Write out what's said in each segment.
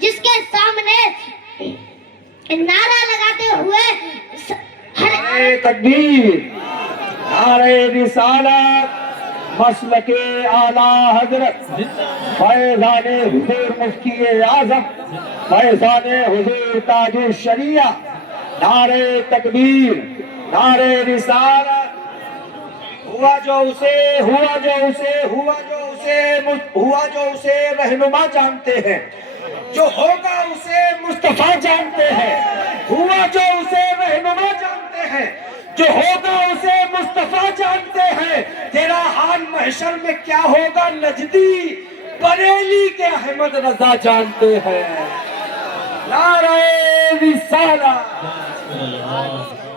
جس کے سامنے نعرہ لگاتے ہوئے نعرہ تکبیر، نعرہ رسالت، مسلک اعلیٰ حضرت فیضان حضور مفتی اعظم، فیضان حضور تاج الشریعہ، نعرہ تکبیر، نعرہ رسالت، ہوا جو اسے رہنما جانتے ہیں، جو ہوگا اسے مصطفیٰ جانتے ہیں، ہوا جو اسے رہنما جانتے ہیں، جو ہوگا اسے مصطفیٰ جانتے ہیں، تیرا حال محشر میں کیا ہوگا نجدی بریلی کے احمد رضا جانتے ہیں۔ نعرہ رسالت۔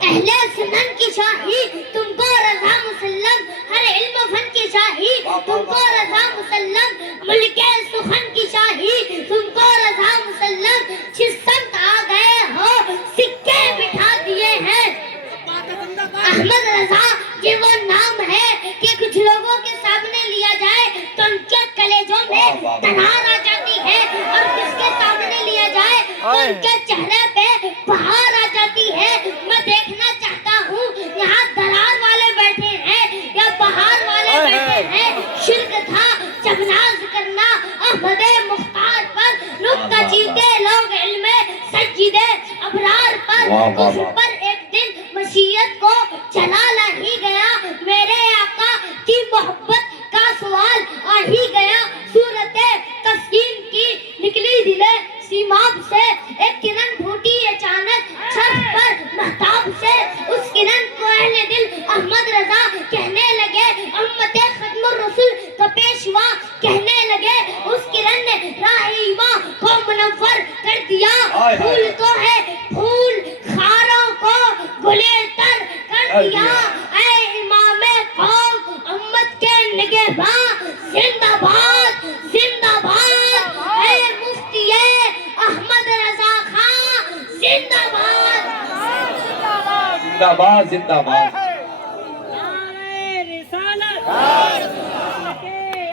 اہل سنن کی شاہی تم کو رضا مسلم، ہر علم و فن کی شاہی تم کو رضا مسلم، ملک سخن کی شاہی تم کو رضا مسلم، جس سمت آ گئے ہو سکے بٹھا دیے ہیں۔ احمد رضا یہ وہ نام ہے کہ کچھ لوگوں کے سامنے لیا جائے تو ان کے کلیجوں میں دھڑار آ جاتی ہے، اور جس کے سامنے لیا جائے تو ان کے چہرے پہ بہار آ جاتی ہے۔ میں دیکھنا چاہتا ہوں یہاں دھڑار والے بیٹھے ہیں یا بہار والے بیٹھے ہیں۔ شرک تھا جب ناز کرنا احمد مختار پر، نکتہ چینتے لوگ علم سجدے ابرار پر، کفر پر ایک دن مشیت کو جلا لا ہی گیا، میرے آقا کی محبت کا سوال آ ہی گیا۔ صورت تسکین کی نکلی دلے سیماب سے، ایک کرن پھوٹی اچانک چھت پر مہتاب سے، اس کرن کو اہل دل احمد رضا کہنے لگے، امت ختم الرسول کا پیشوا کہنے لگے، اس کرن نے راہ ایمان کو منور کر دیا۔ پھول تو ہے پھول خاروں کو گلے تر کر دیا، اے امام قوم امت کے نگہباں زندہ باد زندہ باد، اے مفتی احمد رضا خان زندہ باد زندہ باد زندہ باد۔ نعرہ رسالت، مسلک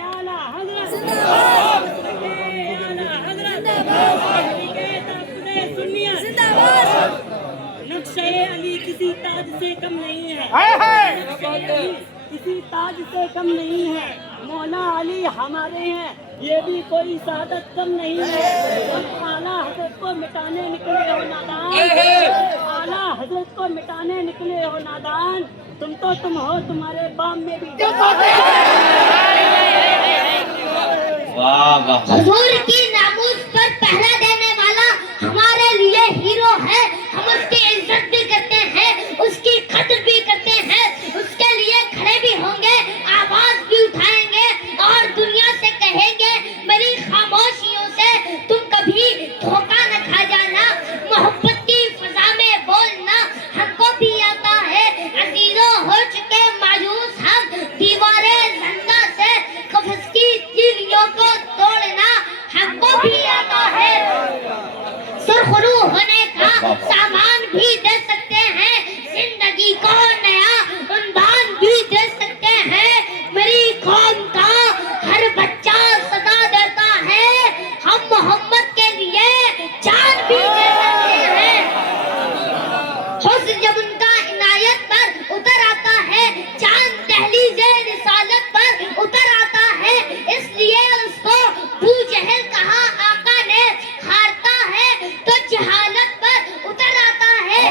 اعلیٰ حضرت، مسلک اعلیٰ حضرت، مسلک تحفظ سنیت، نقشہ علی کسی تاج سے کم نہیں ہے، نقشہ علی کسی تاج سے کم نہیں ہے، مولا علی ہمارے ہیں یہ بھی کوئی سعادت کم نہیں ہے۔ تم اعلیٰ حضرت کو مٹانے نکلے ہو نادان، اعلیٰ حضرت کو مٹانے نکلے ہو نادان، تم ہو تمہارے بام میں بھی حضور کی ناموس پر پہرا دینے والا ہمارے لیے ہیرو ہے، ہم اس کی عزت بھی کرتے ہیں، اس کی قدر بھی کرتے ہیں، اس کے لیے کھڑے بھی ہوں گے، آواز بھی اٹھائیں گے اور دنیا سے کہیں گے میری خاموشیوں سے تم کبھی دھوکہ نہ کھا جانا، محبت کی فضا میں بولنا ہم کو بھی آتا ہے، عزیزوں ہو چکے مایوس ہم دیوارے زندہ سے، قفس کی تیلیوں کو توڑنا ہم کو بھی آتا ہے، سرخرو ہونے کا سامان بھی دے سکتے ہیں، زندگی کو نیا عنوان بھی دے سکتے ہیں، میری قوم کا ہر بچہ صدا دیتا ہے، ہم محمد کے لیے جان بھی دے سکتے ہیں۔ حسن جب ان کا عنایت پر اتر آتا ہے، چاند دہلیز رسالت پر اتر آتا ہے، اس لیے اس کو بو جہل کہا آقا نے، ہارتا ہے تو جہالت پر اتر آتا ہے،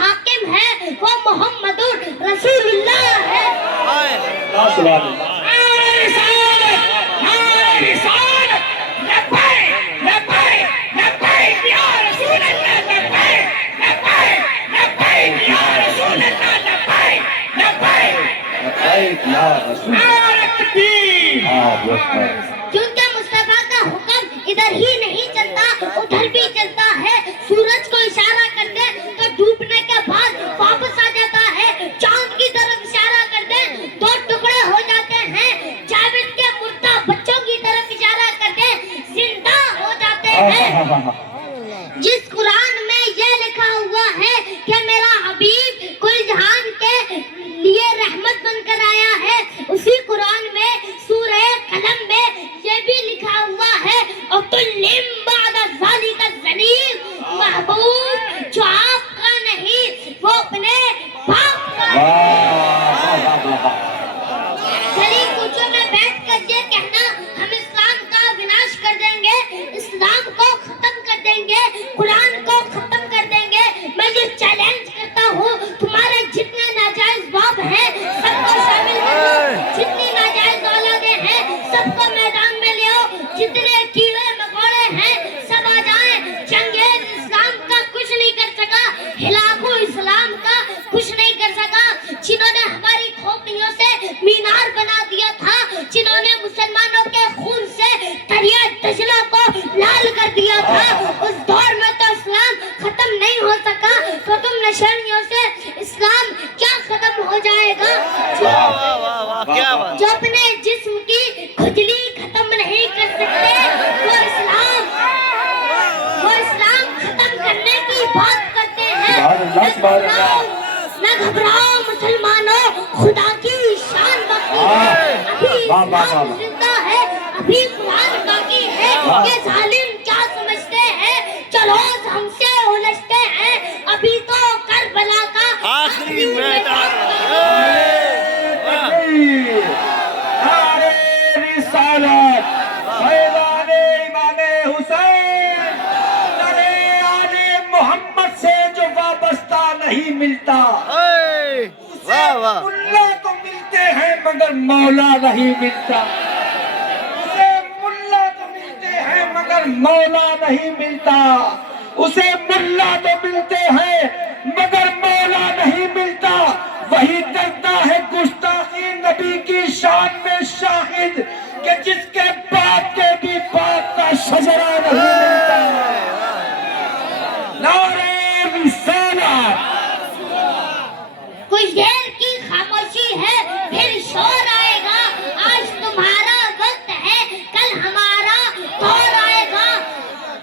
حاکم ہے وہ محمد رسول اللہ ہے. کیونکہ مصطفیٰ کا حکم ادھر ہی نہیں چلتا ادھر بھی چلتا ہے. سورج کو اشارہ کر دے تو ڈوبنے کے بعد واپس آ جاتا ہے. چاند کی طرف اشارہ کر دے دو ٹکڑے ہو جاتے ہیں. جاوید کے مردہ بچوں کی طرف اشارہ کر دے زندہ ہو جاتے ہیں. جس قرآن میں یہ لکھا ہوا ہے کہ میرا حبیب کل جہان کے لیے رحمت بن کر آیا ہے، اسی قرآن میں سورہ قلم میں یہ بھی لکھا ہوا ہے اُتُلِّم بَعْدَ ذَلِكَ الزَّنِيمِ، محبوب جو آپ کا نہیں وہ اپنے باپ کا ہے. گلی کوچوں میں بیٹھ کر یہ کہنا ہم اسلام کا وناش کر دیں گے، اسلام کو ختم کر دیں گے، قرآن کو ختم کر دیں گے، میں یہ چیلنج کرتا ہوں تمہارے جتنے ناجائز باپ ہیں سب کو شامل کرو، جتنی ناجائز اولادیں ہیں سب کو میدان میں لے آؤ، جتنے کیڑے مکوڑے ہیں سب آ جائیں. چنگیز اسلام کا کچھ نہیں کر سکا، ہلاکو اسلام کا کچھ نہیں کر سکا. جنہوں نے ہماری کھوپڑیوں سے مینار بنا دیا تھا، جنہوں نے مسلمانوں کے خون سے دریا دجلہ کو لال کر دیا تھا، اس دور میں تو اسلام ختم نہیں ہو سکا، تو تم نشانیوں سے اسلام کیا ختم ہو جائے گا؟ جو اپنے جسم کی کھجلی ختم نہیں کر سکتے وہ اسلام ختم کرنے کی بات کرتے ہیں. نہ گھبراؤ مسلمانوں، خدا کی شان باقی ہے، ابھی اسلام زندہ ہے، ابھی قرآن باقی ہے. یہ ظالم کیا سمجھتے ہیں چلو ہم سے الجھتے ہیں، ابھی تو کربلا کا آخری میدان رسالت میدان امام حسین، آل محمد سے جو وابستہ نہیں ملتا اسے ملا تو ملتے ہیں مگر مولا نہیں ملتا. اسے ملا تو ملتے ہیں مگر مولا نہیں ملتا. اسے ملا تو ملتے ہیں مگر مولا نہیں ملتا. وہی کرتا ہے گستاخی نبی کی شان میں شاہد کہ جس کے باپ کے بھی باپ کا شجرہ نہیں ملتا. نعرہ رسالت. کچھ دیر کی خاموشی ہے پھر شور آئے گا. آج تمہارا وقت ہے کل ہمارا دور آئے گا.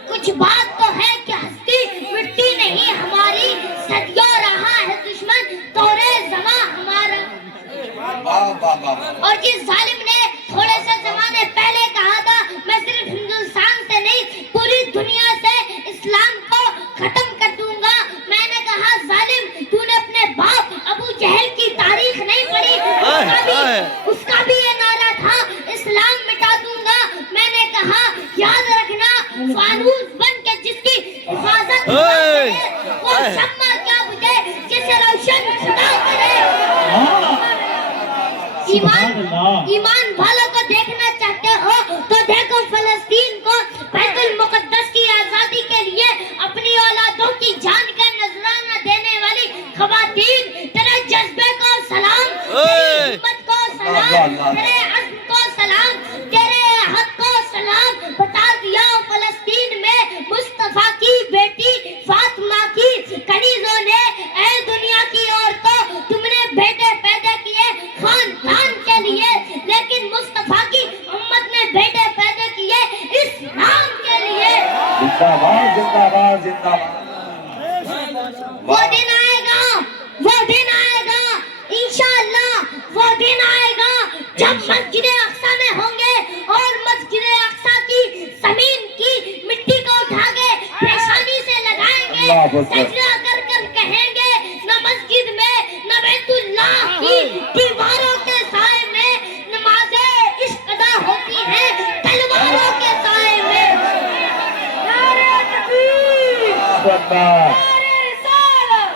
کچھ بات تو ہے کہ ہستی مٹی نہیں ہماری، صدیوں رہا ہے دشمن دورے زماں ہمارا. اور جس ظالم نے تھوڑے سے زمانے پہلے کہا تھا میں صرف ہندوستان سے نہیں پوری دنیا سے اسلام کو ختم کر دوں گا، میں نے کہا ظالم تو نے اپنے باپ ابو جہل کی تاریخ نہیں پڑھی، اس کا بھی یہ نعرہ تھا اسلام مٹا دوں گا. میں نے کہا یاد رکھنا فانوس بن کے جس کی حفاظت وہ شمع کیا بجھے جسے روشن خدا کرے. ایمان والوں کو دیکھنا چاہتے ہو تو دیکھو فلسطین کو، بیت المقدس کی آزادی کے لیے اپنی اولادوں کی جان کا نذرانہ دینے والی خواتین، تیرے جذبے کو سلام، تیری ہمت کو سلام، تیرے عزم کو سلام، تیرے حق کو سلام. بتا دیا فلسطین میں مصطفیٰ کی بیٹی فاطمہ کی کنیزوں نے اے دنیا کی عورتوں تم نے بیٹے پیدا کیے خاندان کے لیے، لیکن مصطفیٰ کی امت نے بیٹے پیدا کیے اسلام کے لیے. زندہ باد زندہ باد زندہ باد. وہ دن آئے گا، وہ دن آئے گا انشاءاللہ، وہ دن آئے گا جب مسجد اقصی میں ہوں گے اور مسجد اقصی کی زمین کی مٹی کو اٹھا کے پیشانی سے لگائیں گے، سجدہ کر کر کہیں گے نہ مسجد میں نہ بیت اللہ کی دیواروں کے سائے میں نمازیں عشق ادا ہوتی ہیں تلواروں کے سائے میں. نعرہ تکبیر، نعرہ رسالت.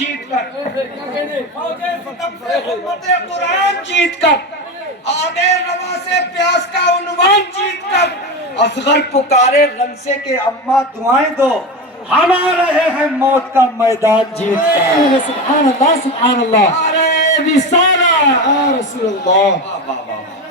جیت کر، فوج ستم سے حرمت قرآن جیت کر، آنے روا سے پیاس کا عنوان جیت کر، اصغر پکارے غم سے کہ اماں دعائیں دو، ہم آ رہے ہیں موت کا میدان جیت کر۔ سبحان اللہ سبحان اللہ ارے رسالہ یا رسول اللہ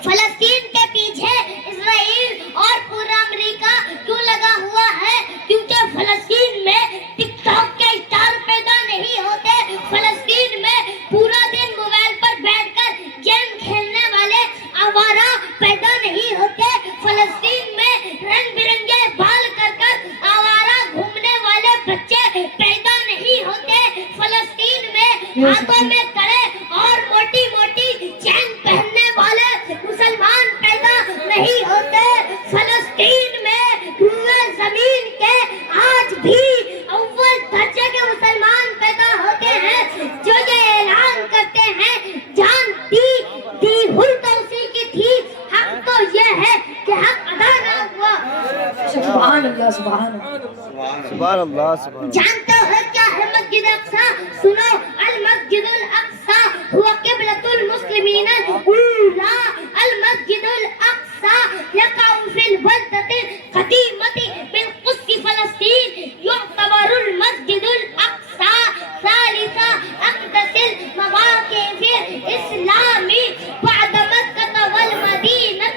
فلسطین کے پیچھے اسرائیل اور پورا امریکہ کیوں لگا ہوا ہے؟ کیونکہ فلسطین میں ٹک ٹاک کے اسٹار پیدا نہیں ہوتے، فلسطین میں پورا دن موبائل پر بیٹھ کر گیم کھیلنے والے آوارہ پیدا نہیں ہوتے، فلسطین میں رنگ برنگے بال کر کر آوارہ گھومنے والے بچے پیدا نہیں ہوتے، فلسطین میں ہاتھوں میں کڑے اور موٹی موٹی چین پہننے والے مسلمان پیدا نہیں ہوتے، فلسطین میں روئے زمین کے آج بھی اول درجے کے مسلمان پیدا ہوتے ہیں جو یہ اعلان کرتے ہیں جان دی ہوئی تو اسی کی تھی، حق تو یہ ہے کہ حق ادا نہ ہوا۔ سبحان اللہ سبحان اللہ جانتے ہو کیا ہے مسجد اقصی؟ سنو، المسجد الاقصی ہوا قبلۃ المسلمین الاولی، المسجد الاقصی یقع فی البلدۃ القدیمۃ بالقدس فلسطین، یعتبر المسجد الاقصی ثالث اقدس المواقع فی الاسلام بعد مکہ والمدینہ۔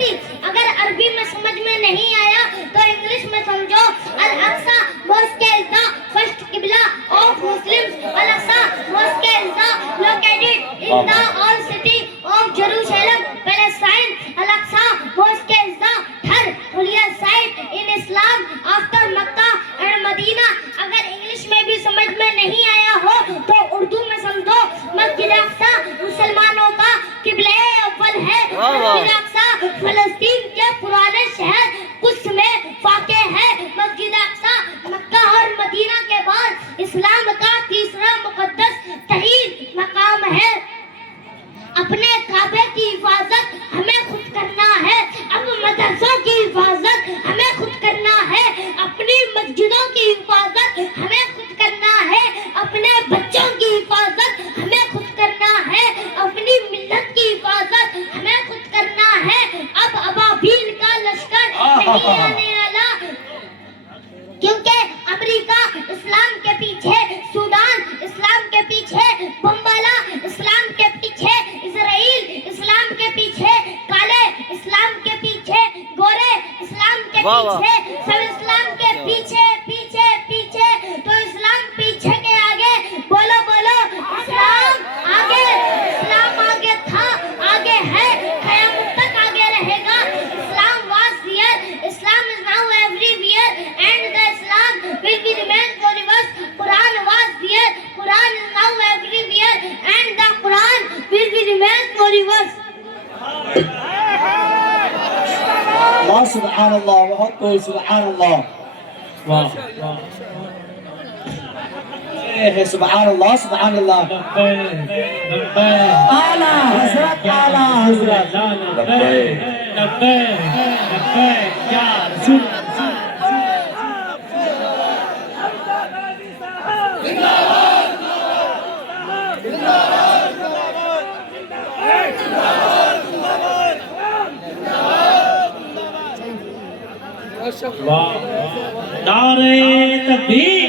اگر عربی میں سمجھ میں نہیں آیا تو انگلش میں سمجھو، Al-Aqsa mosque is the first qibla of Muslims. Al-Aqsa mosque is located in the old city of Jerusalem, Palestine. Al-Aqsa mosque is the third holiest site in Islam after Makkah and Medina. اگر English میں بھی سمجھ میں نہیں آیا ہو تو اردو میں سمجھو، مسجد اقصی مسلمانوں کا قبلہ اول ہے، مسجد اقصی فلسطین کے پرانے شہر قدس میں واقع ہے، مسجد اقصی مکہ اور مدینہ کے بعد اسلام کا تیسرا مقدس ترین مقام ہے۔ اپنے کعبے کی حفاظت ہمیں خود کرنا ہے، اب مدرسوں کی حفاظت ہمیں خود کرنا ہے، اپنی مسجدوں کی حفاظت ہمیں خود کرنا ہے، اپنے بچوں کی حفاظت ہمیں خود کرنا ہے، اپنی ملت کی حفاظت ہمیں خود کرنا ہے۔ اب ابابیل کا لشکر نہیں آنے والا، کیونکہ امریکہ اسلام کے پیچھے، سودان اسلام کے پیچھے، بمبالا اسلام کے پیچھے، اسرائیل اسلام کے پیچھے، کالے اسلام کے پیچھے، گورے اسلام کے پیچھے، سب اسلام کے پیچھے پیچھے پیچھے، تو اسلام پیچھے کے آگے، بولو بولو اسلام آگے، اسلام آگے تھا، آگے ہے، قیامت تک آگے رہے گا۔ اسلام was there, Islam is now everywhere, and the Islam will be remain forever. Quran was there, Quran is now everywhere, and the Quran will be remain forever. اللہ سبحان اللہ بہت کوئی سبحان اللہ واہ سبحان اللہ سبحان اللہ اعلیٰ حضرت اعلیٰ حضرت یا رسول نعرہ تکبیر